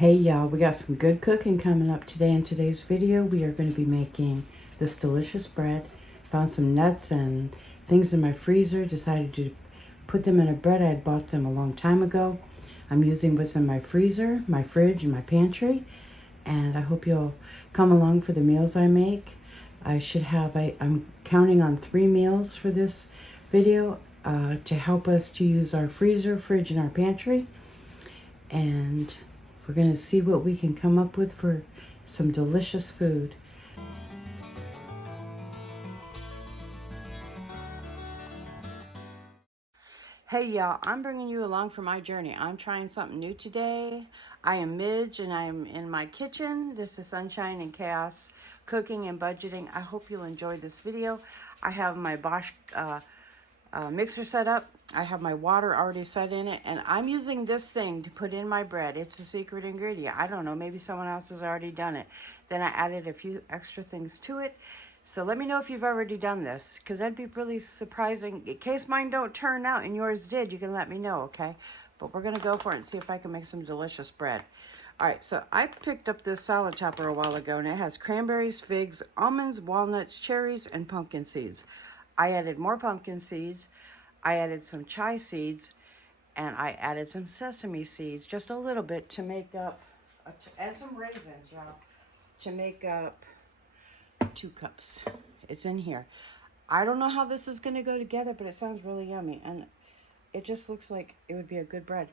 Hey y'all, we got some good cooking coming up today. In today's video, we are going to be making this delicious bread. Found some nuts and things in my freezer, decided to put them in a bread. I had bought them a long time ago. I'm using what's in my freezer, my fridge, and my pantry. And I hope you'll come along for the meals I make. I'm counting on 3 meals for this video to help us to use our freezer, fridge, and our pantry. And we're going to see what we can come up with for some delicious food. Hey y'all, I'm bringing you along for my journey. I'm trying something new today. I am Midge and I'm in my kitchen. This is Sunshine and Chaos Cooking and Budgeting. I hope you'll enjoy this video. I have my Bosch mixer set up. I have my water already set in it, and I'm using this thing to put in my bread. It's a secret ingredient. I don't know, maybe someone else has already done it. Then I added a few extra things to it. So let me know if you've already done this, because that'd be really surprising. In case mine don't turn out and yours did, you can let me know, okay? But we're gonna go for it and see if I can make some delicious bread. All right, so I picked up this salad topper a while ago, and it has cranberries, figs, almonds, walnuts, cherries, and pumpkin seeds. I added more pumpkin seeds. I added some chia seeds, and I added some sesame seeds, just a little bit to make up, and some raisins, y'all, to make up 2 cups. It's in here. I don't know how this is going to go together, but it sounds really yummy, and it just looks like it would be a good bread.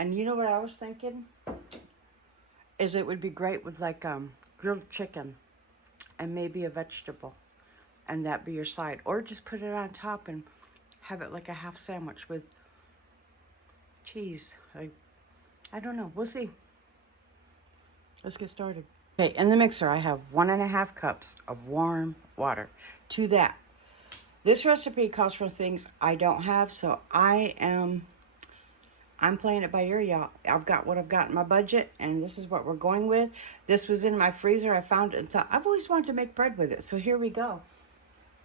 And you know what I was thinking? Is it would be great with like grilled chicken and maybe a vegetable, and that be your side. Or just put it on top and have it like a half sandwich with cheese. I don't know. We'll see. Let's get started. Okay, in the mixer, I have 1.5 cups of warm water. To that, this recipe calls for things I don't have, so I'm playing it by ear, y'all. I've got what I've got in my budget, and this is what we're going with. This was in my freezer. I found it and thought, I've always wanted to make bread with it, so here we go.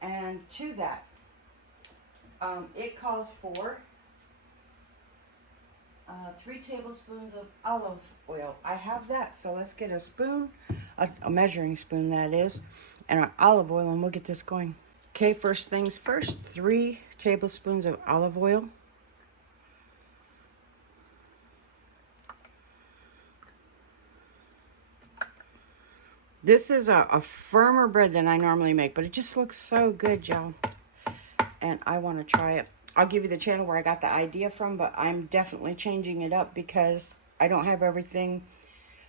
And to that, it calls for 3 tablespoons of olive oil. I have that, so let's get a spoon, a measuring spoon that is, and our olive oil, and we'll get this going. Okay, first things first, 3 tablespoons of olive oil. This is a firmer bread than I normally make, but it just looks so good, y'all. And I want to try it. I'll give you the channel where I got the idea from, but I'm definitely changing it up because I don't have everything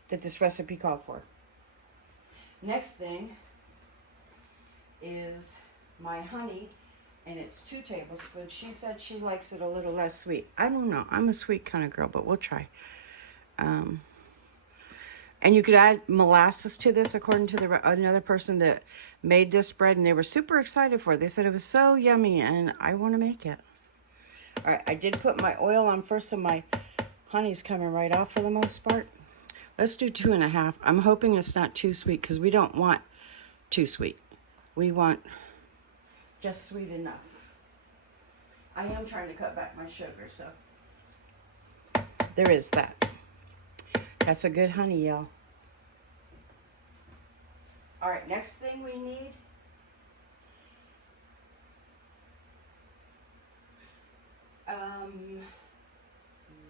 that this recipe called for. Next thing is my honey, and it's 2 tablespoons. She said she likes it a little less sweet. I don't know. I'm a sweet kind of girl, but we'll try. And you could add molasses to this, according to another person that made this bread, and they were super excited for it. They said it was so yummy, and I want to make it. All right, I did put my oil on first, so my honey's coming right off for the most part. Let's do 2.5. I'm hoping it's not too sweet, because we don't want too sweet. We want just sweet enough. I am trying to cut back my sugar, so there is that. That's a good honey, y'all. All right, next thing we need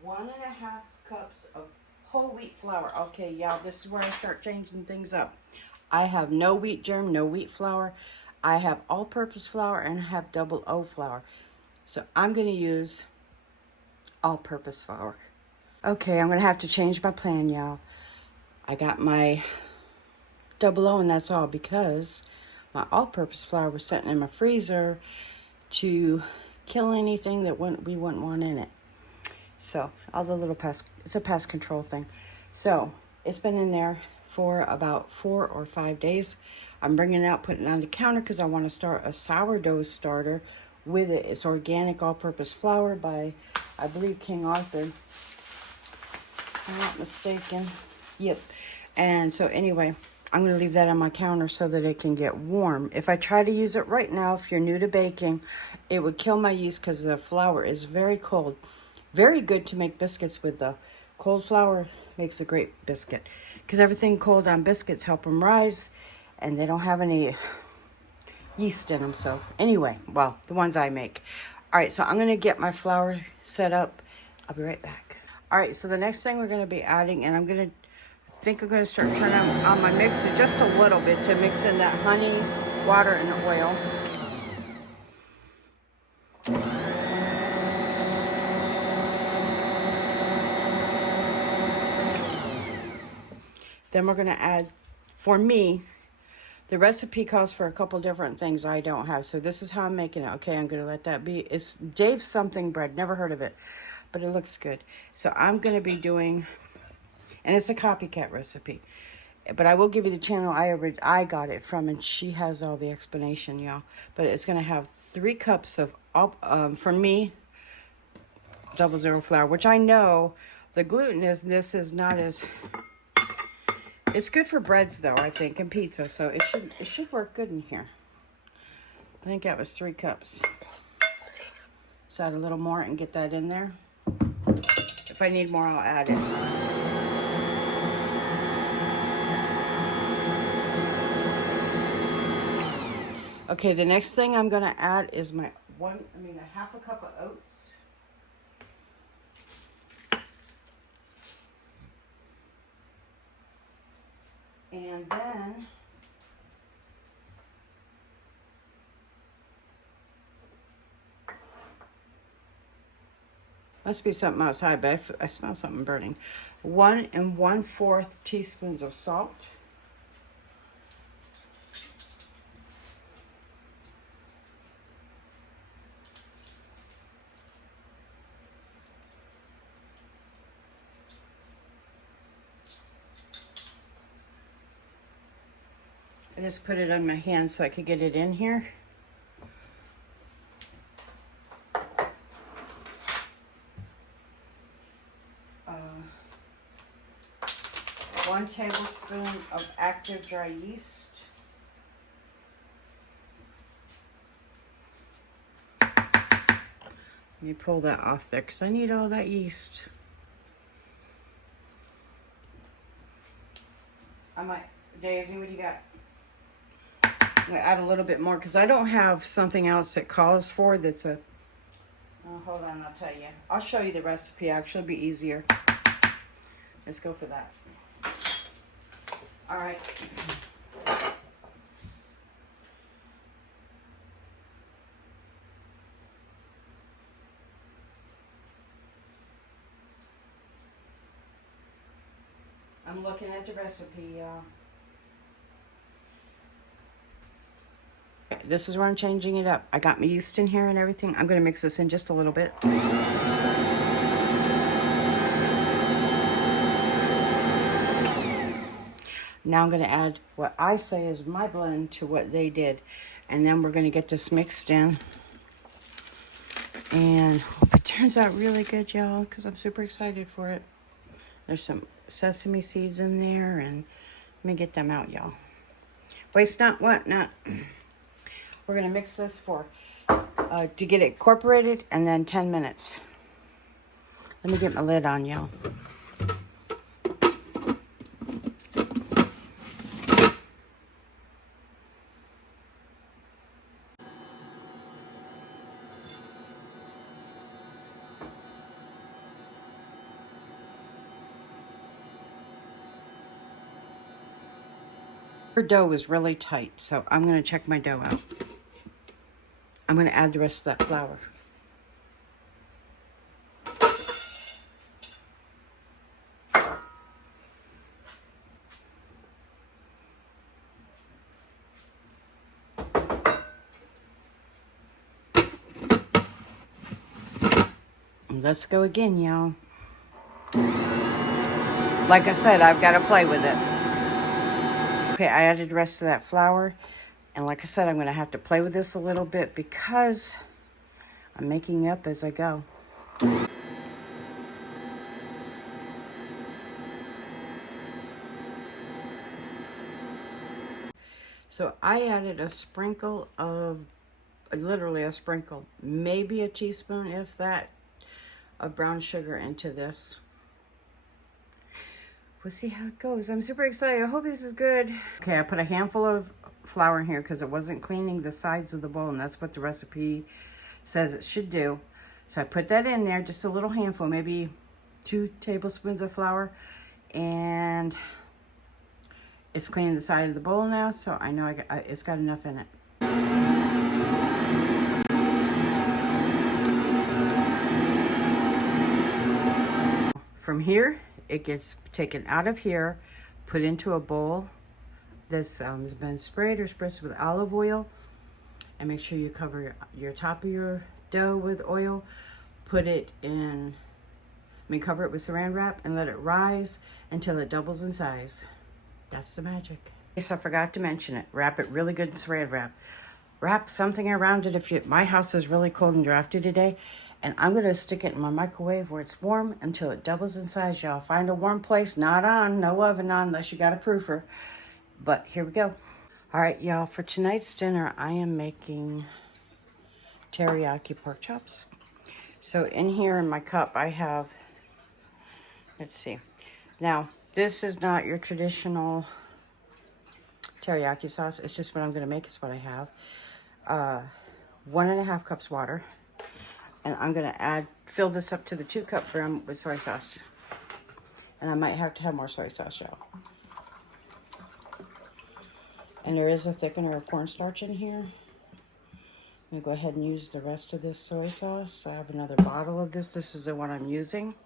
one and a half cups of whole wheat flour. Okay, y'all, this is where I start changing things up. I have no wheat germ, no wheat flour. I have all-purpose flour, and I have double O flour. So I'm going to use all-purpose flour. Okay, I'm going to have to change my plan, y'all. I got my double O, and that's all, because my all-purpose flour was sitting in my freezer to kill anything that we wouldn't want in it. So, all the little it's a pest control thing. So, it's been in there for about 4 or 5 days. I'm bringing it out, putting it on the counter, because I want to start a sourdough starter with it. It's organic all-purpose flour by, I believe, King Arthur. I'm not mistaken. Yep. And so anyway, I'm going to leave that on my counter so that it can get warm. If I try to use it right now, if you're new to baking, it would kill my yeast because the flour is very cold. Very good to make biscuits with, though. Cold flour makes a great biscuit because everything cold on biscuits help them rise, and they don't have any yeast in them. So anyway, well, the ones I make. All right, so I'm going to get my flour set up. I'll be right back. All right, so the next thing we're going to be adding, and I'm going to start turning on my mixer just a little bit to mix in that honey, water, and the oil. Then we're going to add, for me, the recipe calls for a couple different things I don't have. So this is how I'm making it. Okay, I'm going to let that be. It's Daves something bread. Never heard of it, but it looks good. So I'm going to be doing, and it's a copycat recipe. But I will give you the channel I got it from, and she has all the explanation, y'all. But it's going to have 3 cups of, for me, 00 flour, which I know the gluten this is not as... It's good for breads, though, I think, and pizza, so it should work good in here. I think that was 3 cups. So add a little more and get that in there. If I need more, I'll add it. Okay, the next thing I'm going to add is my a half a cup of oats. And then must be something outside, but I smell something burning. 1 1/4 teaspoons of salt. I just put it on my hand so I could get it in here. One tablespoon of active dry yeast. Let me pull that off there because I need all that yeast. Daisy, what do you got? I'm going to add a little bit more because I don't have something else that calls for that's a... Oh, hold on, I'll tell you. I'll show you the recipe. Actually, it'll be easier. Let's go for that. All right. I'm looking at the recipe, y'all. This is where I'm changing it up. I got my yeast in here and everything. I'm going to mix this in just a little bit. Now I'm going to add what I say is my blend to what they did. And then we're going to get this mixed in. And hope it turns out really good, y'all, because I'm super excited for it. There's some sesame seeds in there, and let me get them out, y'all. Waste not, want not. We're going to mix this to get it incorporated, and then 10 minutes. Let me get my lid on, y'all. Her dough is really tight, so I'm going to check my dough out. I'm going to add the rest of that flour. Let's go again, y'all. Like I said, I've got to play with it. Okay, I added the rest of that flour. And like I said, I'm going to have to play with this a little bit because I'm making it up as I go. So I added a sprinkle of, literally a sprinkle, maybe a teaspoon, if that, of brown sugar into this. we'll see how it goes. I'm super excited. I hope this is good. Okay, I put a handful of flour in here because it wasn't cleaning the sides of the bowl, and that's what the recipe says it should do. So I put that in there, just a little handful, maybe 2 tablespoons of flour, and it's cleaning the side of the bowl now, so I know it's got enough in it. From here, it gets taken out of here, put into a bowl. This has been sprayed or spritzed with olive oil. And make sure you cover your top of your dough with oil. Put it in, cover it with saran wrap and let it rise until it doubles in size. That's the magic. Yes, I forgot to mention it. Wrap it really good in saran wrap. Wrap something around it. My house is really cold and drafty today. And I'm going to stick it in my microwave where it's warm until it doubles in size, y'all. Find a warm place, no oven on unless you got a proofer. But here we go. All right, y'all, for tonight's dinner, I am making teriyaki pork chops. So in here in my cup, I have, let's see. Now, this is not your traditional teriyaki sauce. It's just what I'm going to make. It's what I have. 1.5 cups water. And I'm going to fill this up to the 2-cup brim with soy sauce. And I might have to have more soy sauce, y'all. And there is a thickener of cornstarch in here. I'm going to go ahead and use the rest of this soy sauce. I have another bottle of this. This is the one I'm using.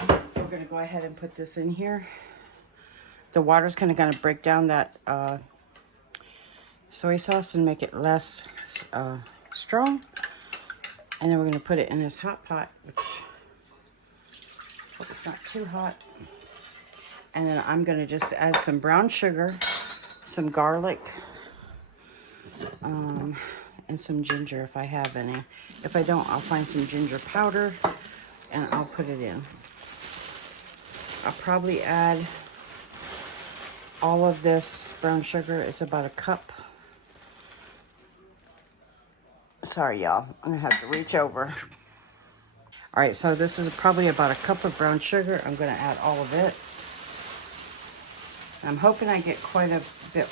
We're going to go ahead and put this in here. The water's kind of break down that soy sauce and make it less strong. And then we're going to put it in this hot pot, which hope it's not too hot. And then I'm going to just add some brown sugar, some garlic, and some ginger if I have any. If I don't, I'll find some ginger powder and I'll put it in. I'll probably add all of this brown sugar. It's about 1 cup. Sorry, y'all. I'm going to have to reach over. All right, so this is probably about 1 cup of brown sugar. I'm going to add all of it. I'm hoping I get quite a bit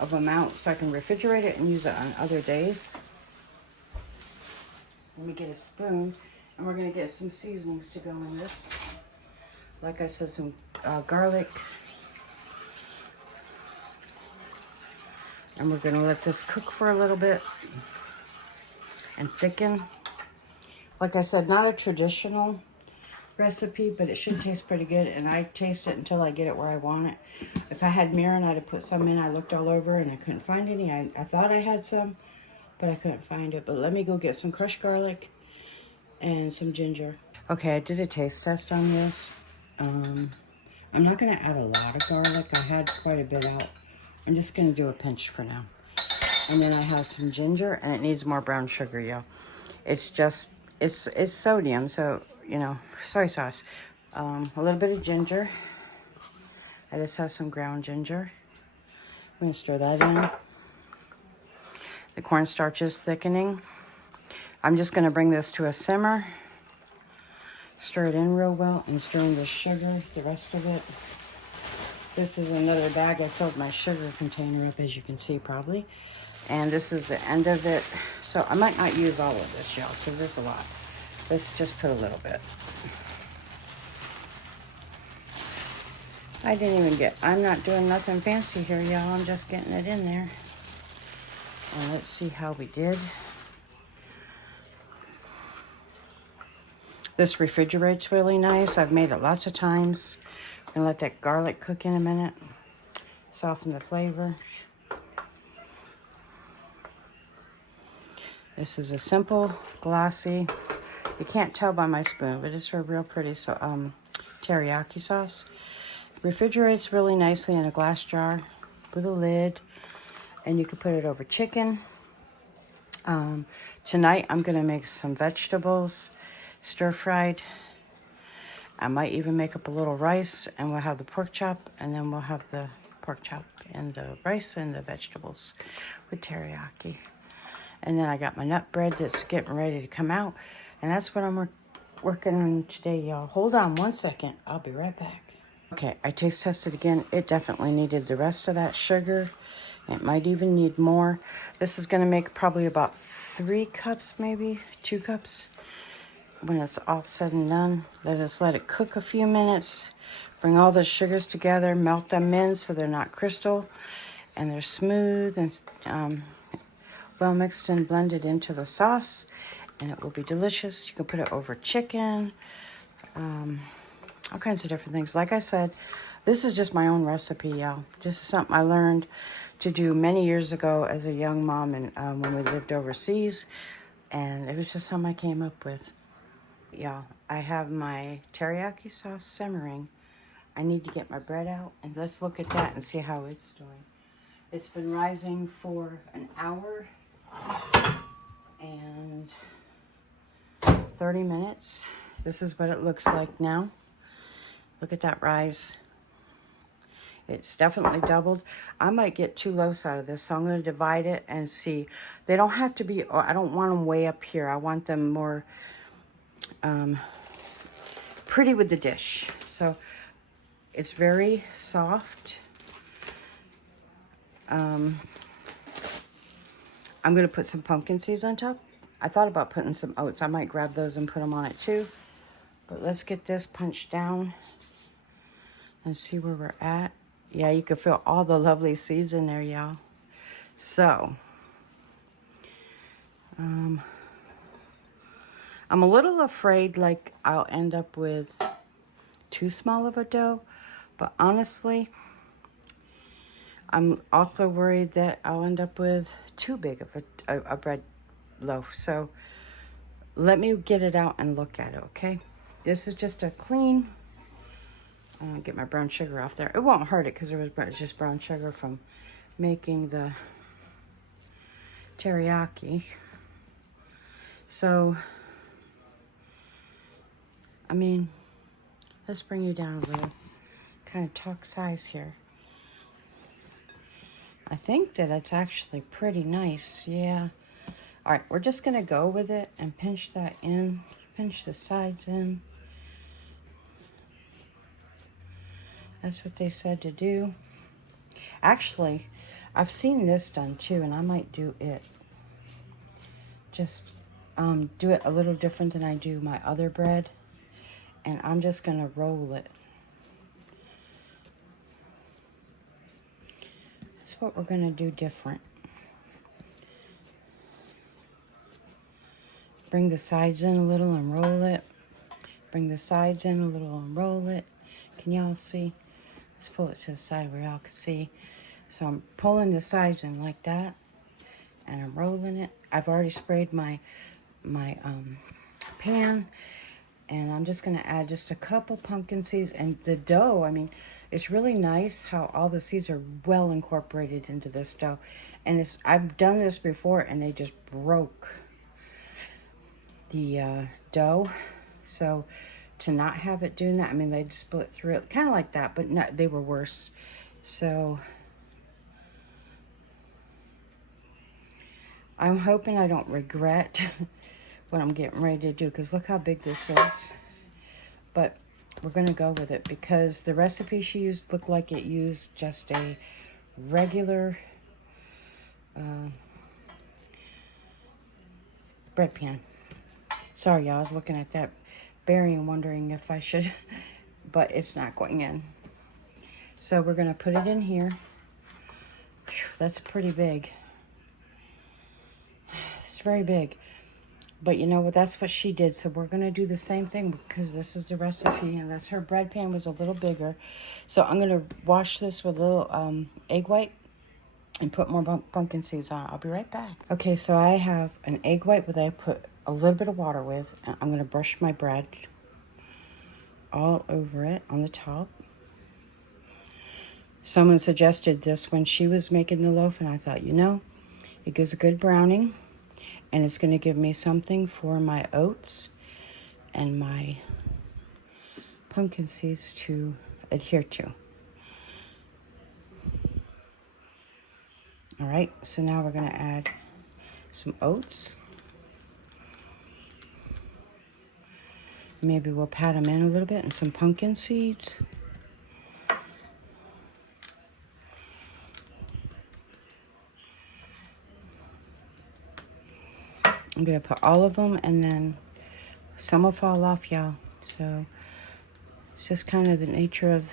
of amount so I can refrigerate it and use it on other days. Let me get a spoon, and we're going to get some seasonings to go in this. Like I said, some garlic. And we're going to let this cook for a little bit and thicken. Like I said, not a traditional recipe, but it should taste pretty good. And I taste it until I get it where I want it. If I had mirin, I'd have put some in. I looked all over and I couldn't find any. I thought I had some, but I couldn't find it. But let me go get some crushed garlic and some ginger. Okay, I did a taste test on this. I'm not going to add a lot of garlic. I had quite a bit out. I'm just going to do a pinch for now. And then I have some ginger, and it needs more brown sugar, y'all. It's just, it's sodium, so, you know, soy sauce. A little bit of ginger. I just have some ground ginger. I'm going to stir that in. The cornstarch is thickening. I'm just going to bring this to a simmer. Stir it in real well and stir in the sugar, the rest of it. This is another bag. I filled my sugar container up, as you can see probably. And this is the end of it. So I might not use all of this, y'all, because it's a lot. Let's just put a little bit. I'm not doing nothing fancy here, y'all. I'm just getting it in there. And let's see how we did. This refrigerates really nice. I've made it lots of times. I'm gonna let that garlic cook in a minute. Soften the flavor. This is a simple, glossy, you can't tell by my spoon, but it's a real pretty teriyaki sauce. Refrigerates really nicely in a glass jar with a lid, and you can put it over chicken. Tonight I'm gonna make some vegetables, stir-fried. I might even make up a little rice, and we'll have the pork chop, and then we'll have the pork chop and the rice and the vegetables with teriyaki. And then I got my nut bread that's getting ready to come out. And that's what I'm working on today, y'all. Hold on one second. I'll be right back. Okay, I taste tested again. It definitely needed the rest of that sugar. It might even need more. This is going to make probably about 3 cups, maybe 2 cups. When it's all said and done, let it cook a few minutes. Bring all the sugars together, melt them in so they're not crystal, and they're smooth and well mixed and blended into the sauce, and it will be delicious. You can put it over chicken, all kinds of different things. Like I said, this is just my own recipe, y'all. This is something I learned to do many years ago as a young mom and when we lived overseas, and it was just something I came up with. Y'all, I have my teriyaki sauce simmering. I need to get my bread out, and let's look at that and see how it's doing. It's been rising for an hour and 30 minutes. This is what it looks like now. Look at that rise. It's definitely doubled. I might get 2 loaves out of this, so I'm going to divide it and see. They don't have to be, I don't want them way up here. I want them more pretty with the dish. So it's very soft. I'm going to put some pumpkin seeds on top. I thought about putting some oats. I might grab those and put them on it too. But let's get this punched down and see where we're at. Yeah, you can feel all the lovely seeds in there, y'all. So, I'm a little afraid like I'll end up with too small of a dough. But honestly, I'm also worried that I'll end up with too big of a bread loaf. So let me get it out and look at it, okay? This is just a clean, get my brown sugar off there. It won't hurt it because it's just brown sugar from making the teriyaki. So, I mean, let's bring you down a little. Kind of talk size here. I think that it's actually pretty nice, yeah. All right, we're just gonna go with it and pinch that in, pinch the sides in. That's what they said to do. Actually, I've seen this done too, and I might do it. Just do it a little different than I do my other bread. And I'm just gonna roll it. That's what we're gonna do different. Bring the sides in a little and roll it. Bring the sides in a little and roll it. Can y'all see? Let's pull it to the side where y'all can see. So I'm pulling the sides in like that, and I'm rolling it. I've already sprayed my pan, and I'm just gonna add just a couple pumpkin seeds. And the dough, I mean, it's really nice how all the seeds are well incorporated into this dough. And I've done this before, and they just broke the dough. So to not have it doing that, I mean, they'd split through it kind of like that, but no, they were worse. So I'm hoping I don't regret what I'm getting ready to do, because look how big this is. But we're gonna go with it because the recipe she used looked like it used just a regular bread pan. Sorry, y'all, I was looking at that berry and wondering if I should, but it's not going in. So we're gonna put it in here. That's pretty big. It's very big. But you know what, that's what she did. So we're gonna do the same thing because this is the recipe, and that's her bread pan was a little bigger. So I'm gonna wash this with a little egg white and put more pumpkin seeds on it. I'll be right back. Okay, so I have an egg white that I put a little bit of water with, and I'm gonna brush my bread all over it on the top. Someone suggested this when she was making the loaf, and I thought, you know, it gives a good browning, and it's going to give me something for my oats and my pumpkin seeds to adhere to. All right, so now we're going to add some oats. Maybe we'll pat them in a little bit, and some pumpkin seeds. I'm gonna put all of them, and then some will fall off, y'all. So it's just kind of the nature of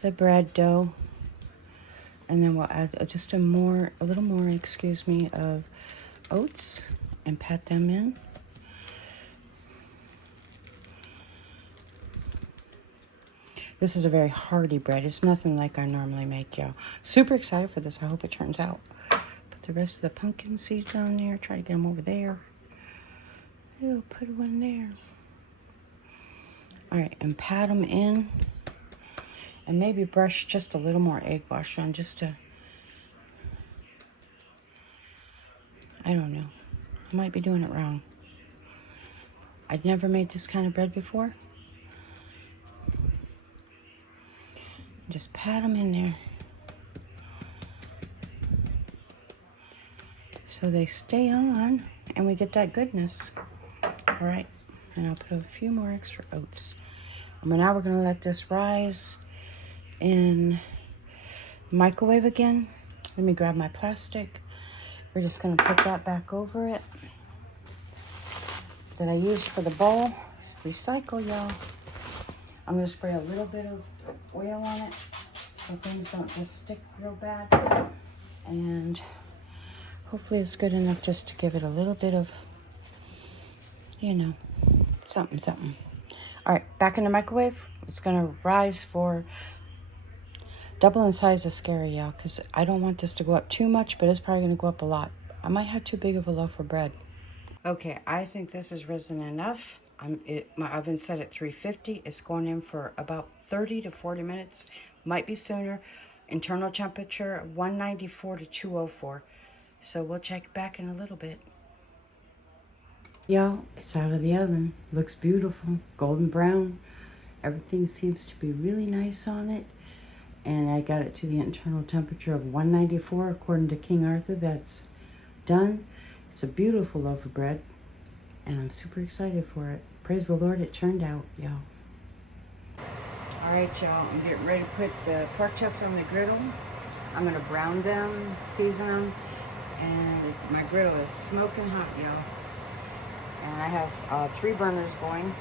the bread dough. And then we'll add just a little more, excuse me, of oats and pat them in. This is a very hearty bread. It's nothing like I normally make, y'all. Super excited for this. I hope it turns out. Put the rest of the pumpkin seeds on there. Try to get them over there. Ew, put one there. All right, and pat them in. And maybe brush just a little more egg wash on, just to, I don't know. I might be doing it wrong. I'd never made this kind of bread before. Just pat them in there so they stay on and we get that goodness. All right, and I'll put a few more extra oats. And now we're gonna let this rise in microwave again. Let me grab my plastic. We're just gonna put that back over it that I used for the bowl. Recycle, y'all. I'm gonna spray a little bit of oil on it so things don't just stick real bad. And hopefully it's good enough just to give it a little bit of, you know, something. All right, back in the microwave. It's gonna rise for double in size of scary, y'all, because I don't want this to go up too much, but it's probably gonna go up a lot. I might have too big of a loaf of bread. Okay, I think this has risen enough. My oven set at 350. It's going in for about 30 to 40 minutes. Might be sooner. Internal temperature 194 to 204. So we'll check back in a little bit. Y'all, it's out of the oven. Looks beautiful, golden brown. Everything seems to be really nice on it. And I got it to the internal temperature of 194 according to King Arthur. That's done. It's a beautiful loaf of bread, and I'm super excited for it. Praise the Lord, it turned out, y'all. All right, y'all, I'm getting ready to put the pork chops on the griddle. I'm gonna brown them, season them, and my griddle is smoking hot, y'all. And I have 3 burners going.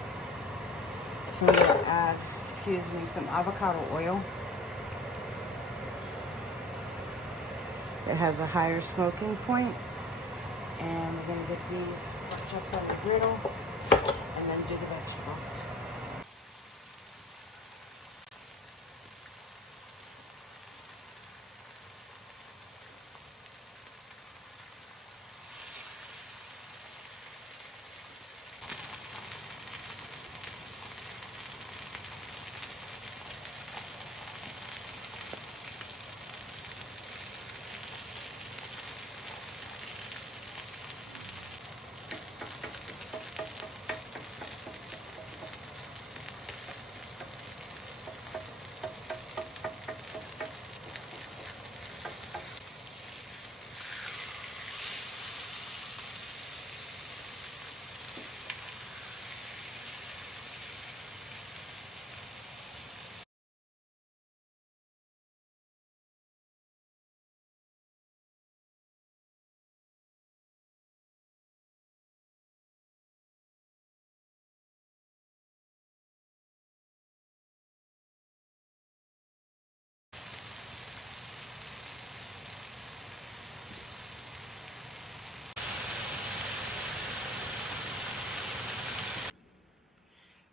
So I'm gonna add, some avocado oil. It has a higher smoking point. And we're gonna get these pork chops on the griddle and then do the vegetables.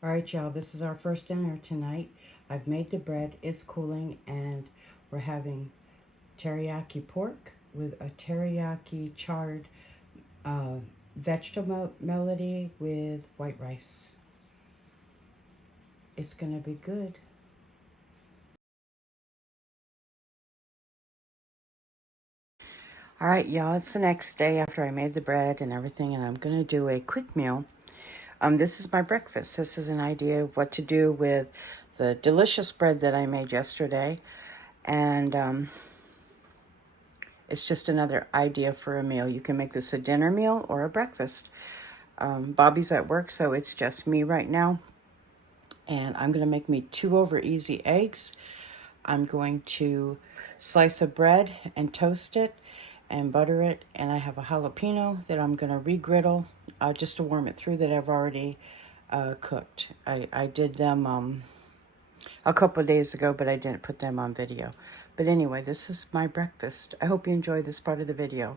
All right, y'all, this is our first dinner tonight. I've made the bread, it's cooling, and we're having teriyaki pork with a teriyaki charred vegetable melody with white rice. It's gonna be good. All right, y'all, it's the next day after I made the bread and everything, and I'm gonna do a quick meal. This is my breakfast. This is an idea of what to do with the delicious bread that I made yesterday. And It's just another idea for a meal. You can make this a dinner meal or a breakfast. Bobby's at work, so it's just me right now. And I'm going to make me 2 over easy eggs. I'm going to slice a bread and toast it and butter it. And I have a jalapeno that I'm going to re-griddle just to warm it through that I've already cooked. I did them a couple of days ago, but I didn't put them on video. But anyway, this is my breakfast. I hope you enjoy this part of the video.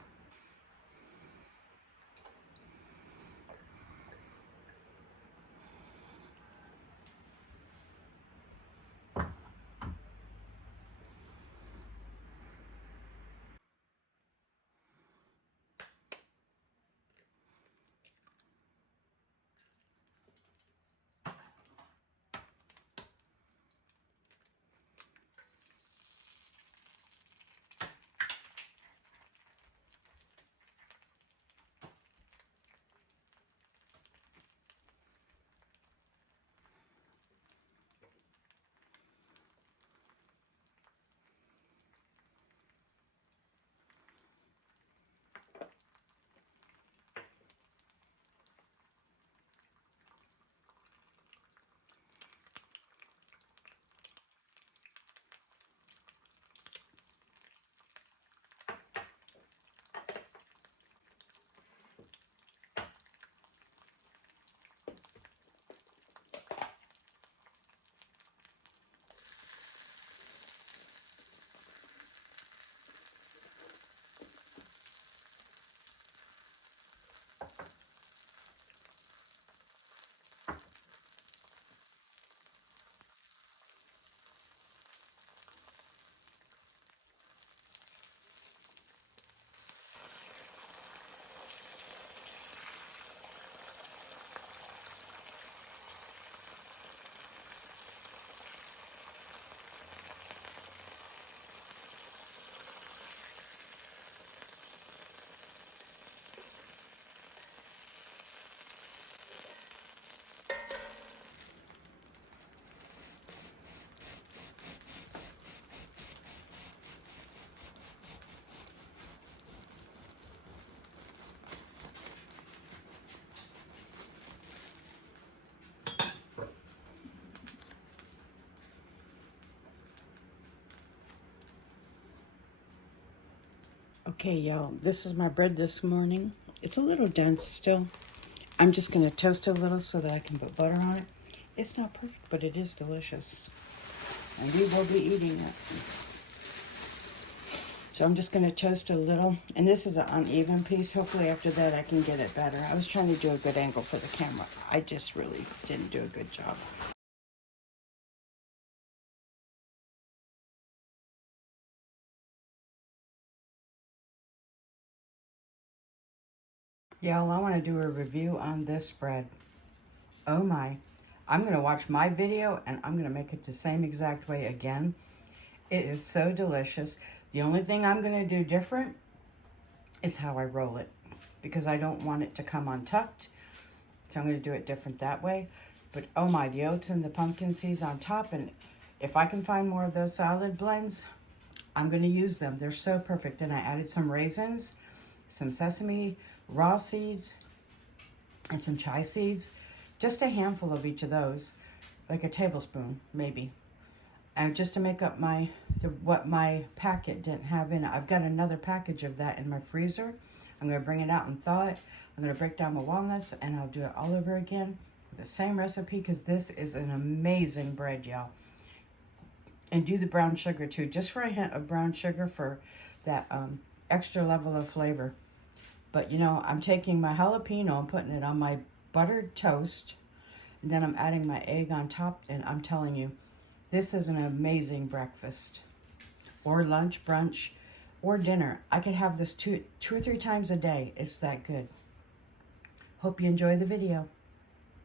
Okay, y'all, this is my bread this morning. It's a little dense still. I'm just going to toast it a little so that I can put butter on it. It's not perfect, but it is delicious. And we will be eating it. So I'm just going to toast it a little. And this is an uneven piece. Hopefully after that I can get it better. I was trying to do a good angle for the camera. I just really didn't do a good job. Y'all, I want to do a review on this bread. Oh my. I'm going to watch my video and I'm going to make it the same exact way again. It is so delicious. The only thing I'm going to do different is how I roll it, because I don't want it to come untucked. So I'm going to do it different that way. But oh my, the oats and the pumpkin seeds on top. And if I can find more of those salad blends, I'm going to use them. They're so perfect. And I added some raisins, some sesame raw seeds, and some chia seeds. Just a handful of each of those, like a tablespoon maybe. And just to make up what my packet didn't have in it. I've got another package of that in my freezer. I'm going to bring it out and thaw it. I'm going to break down my walnuts and I'll do it all over again with the same recipe, because this is an amazing bread, y'all. And do the brown sugar too, just for a hint of brown sugar for that extra level of flavor. But you know, I'm taking my jalapeno and putting it on my buttered toast. And then I'm adding my egg on top. And I'm telling you, this is an amazing breakfast. Or lunch, brunch, or dinner. I could have this two or three times a day. It's that good. Hope you enjoy the video.